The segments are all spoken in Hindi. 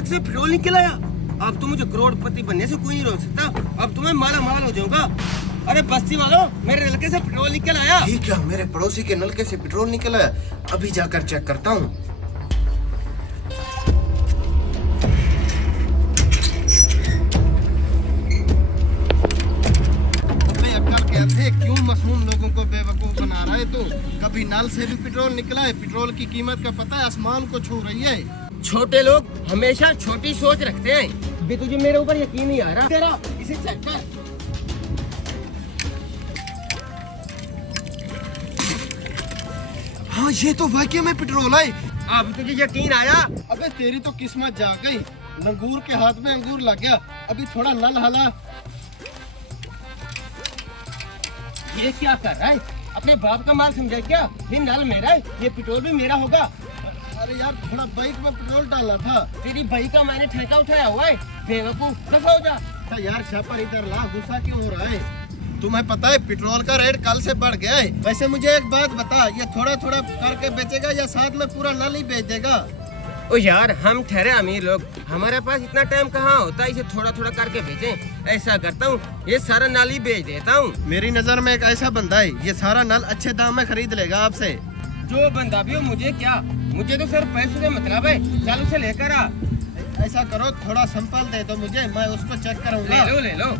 नल से पेट्रोल निकल आया। अब तो मुझे करोड़पति बनने से कोई नहीं रोक सकता। अब तुम्हें माला माल हो जाऊंगा। अरे बस्ती वालों, मेरे नलके से पेट्रोल निकल आया। ठीक है, मेरे पड़ोसी के नलके से पेट्रोल निकल आया। अभी जाकर चेक करता हूँ। क्यों मासूम लोगों को बेवकूफ बना रहा है तू? कभी नल से भी पेट्रोल निकला है? पेट्रोल की कीमत का पता है? आसमान को छू रही है। छोटे लोग हमेशा छोटी सोच रखते हैं। बे तुझे मेरे ऊपर यकीन नहीं आ रहा? तेरा इसे चेक कर। हाँ, ये तो वाकई में पेट्रोल है। अब तुझे यकीन आया? अबे तेरी तो किस्मत जाग गई। लंगूर के हाथ में अंगूर लग गया। अभी थोड़ा नल हला। ये क्या कर रहा है? अपने बाप का माल समझा क्या? ये नल मेरा है, ये पेट्रोल भी मेरा होगा। अरे यार, थोड़ा बाइक में पेट्रोल डालना था। तेरी भाई का मैंने ठेका उठाया हुआ है। बेवकूफ, दफा हो जा। यार छापर इधर ला, गुस्सा क्यों हो रहा है? तुम्हें पता है पेट्रोल का रेट कल से बढ़ गया है। वैसे मुझे एक बात बता, ये थोड़ा थोड़ा करके बेचेगा या साथ में पूरा नल ही बेच देगा? ओ यार, हम ठहरे अमीर लोग, हमारे पास इतना टाइम कहाँ होता है इसे थोड़ा थोड़ा करके बेचें। ऐसा करता हूँ, ये सारा नल ही बेच देता हूँ। मेरी नजर में एक ऐसा बंदा है, ये सारा नल अच्छे दाम में खरीद लेगा आपसे। जो बंदा भी हो, मुझे क्या, मुझे तो सिर्फ पैसों से मतलब है। चल उसे लेकर आ। ऐसा करो, थोड़ा सैंपल दे दो मुझे, मैं उसको चेक करूंगा। ले लो ले लो।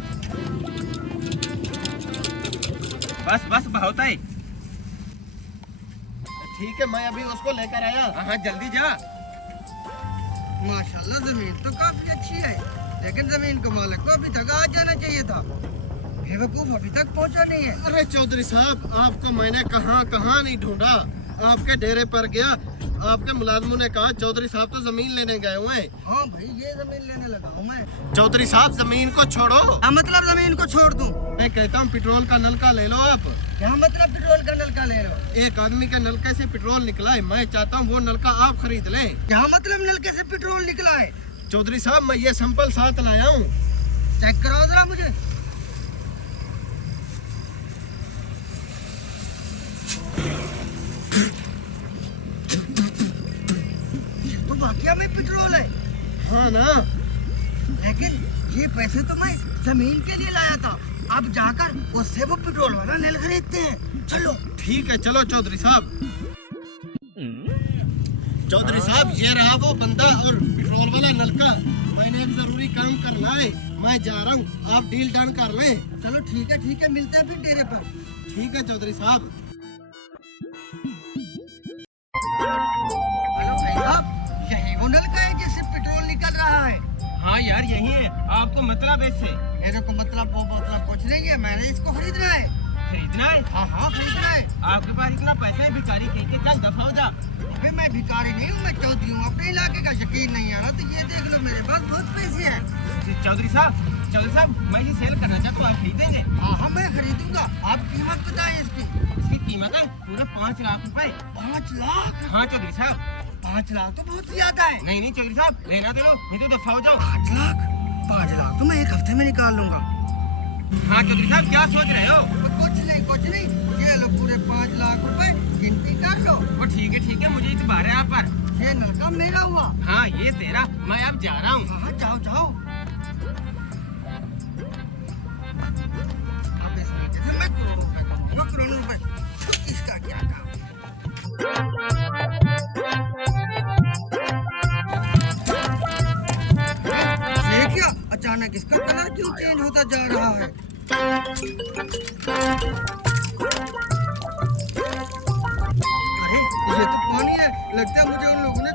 बस बस बहुत है। ठीक है, मैं अभी उसको लेकर आया। हाँ जल्दी जा। माशाल्लाह, जमीन तो काफी अच्छी है, लेकिन जमीन को मालिक को अभी तक आ जाना चाहिए था। बेवकूफ अभी तक पहुंचा नहीं है। अरे चौधरी साहब, आपको मैंने कहाँ कहाँ नहीं ढूंढा, आपके डेरे पर गया। आपके मुलाजमों ने कहा चौधरी साहब तो जमीन लेने गए हुए हैं। हाँ भाई, ये जमीन लेने लगा हूँ मैं। चौधरी साहब, जमीन को छोड़ो। क्या मतलब जमीन को छोड़ दूँ? मैं कहता हूँ पेट्रोल का नलका ले लो आप। क्या मतलब पेट्रोल का नलका ले रहे हो? एक आदमी के नलके से पेट्रोल निकला है, मैं चाहता हूँ वो नलका आप खरीद लें। क्या मतलब नलके से पेट्रोल निकला है? चौधरी साहब, मैं ये सैंपल साथ लाया हूँ, चेक कराओ जरा मुझे। तो वाकई में पेट्रोल है। हाँ ना? लेकिन ये पैसे तो मैं जमीन के लिए लाया था। अब जाकर उससे वो पेट्रोल वाला नल खरीदते हैं। चलो। ठीक है, चलो चौधरी साहब। चौधरी साहब, ये रहा वो बंदा और पेट्रोल वाला नलका। मैंने एक जरूरी काम करना है, मैं जा रहा हूँ, आप डील डन कर लें। चलो ठीक है, मिलते हैं फिर डेरे पर। ठीक है चौधरी साहब। हेलो भाई साहब, यही वो नलका है जिससे पेट्रोल निकल रहा है? हाँ यार, यही है। आपको मतलब ऐसे? मेरे को मतलब वो मतलब कुछ नहीं है, मैंने इसको खरीदना है। खरीदना है? हाँ खरीदना है। आपके पास इतना पैसा है भिखारी कह के? चल दफा हो जा। अभी मैं भिखारी नहीं हूँ, मैं चौधरी हूँ। अपने इलाके का यकीन नहीं आ रहा तो ये देख लो, मेरे पास बहुत पैसे हैं। चौधरी साहब, मैं ये सेल करना चाहता हूँ, आप खरीदेंगे? हाँ, मैं खरीदूंगा। आप कीमत बताएं इसकी। इसकी कीमत है पूरे 5 लाख रुपए। 5 लाख? हाँ चौधरी साहब। 5 लाख तो बहुत ज्यादा है। नहीं चौधरी साहब, लेना तो लो, नहीं तो दफा हो जाओ। 5 लाख? 5 लाख तो मैं एक हफ्ते में निकाल लूंगा। हाँ चौधरी साहब, क्या सोच रहे हो? कुछ नहीं, ये लो पूरे 5 लाख रुपए, गिनती कर लो। वो ठीक है, मुझे इतबार है आप पर। ये नलका मेरा हुआ। हाँ ये तेरा, मैं अब जा रहा हूँ। हाँ, जाओ। अब इस नलके से मैं करोड़ों रुपए तो इसका क्या काम? ये क्या अचानक इसका कलर क्यों चेंज होता जा रहा है? अरे, ये तो पानी है। लगता है मुझे उन लोगों ने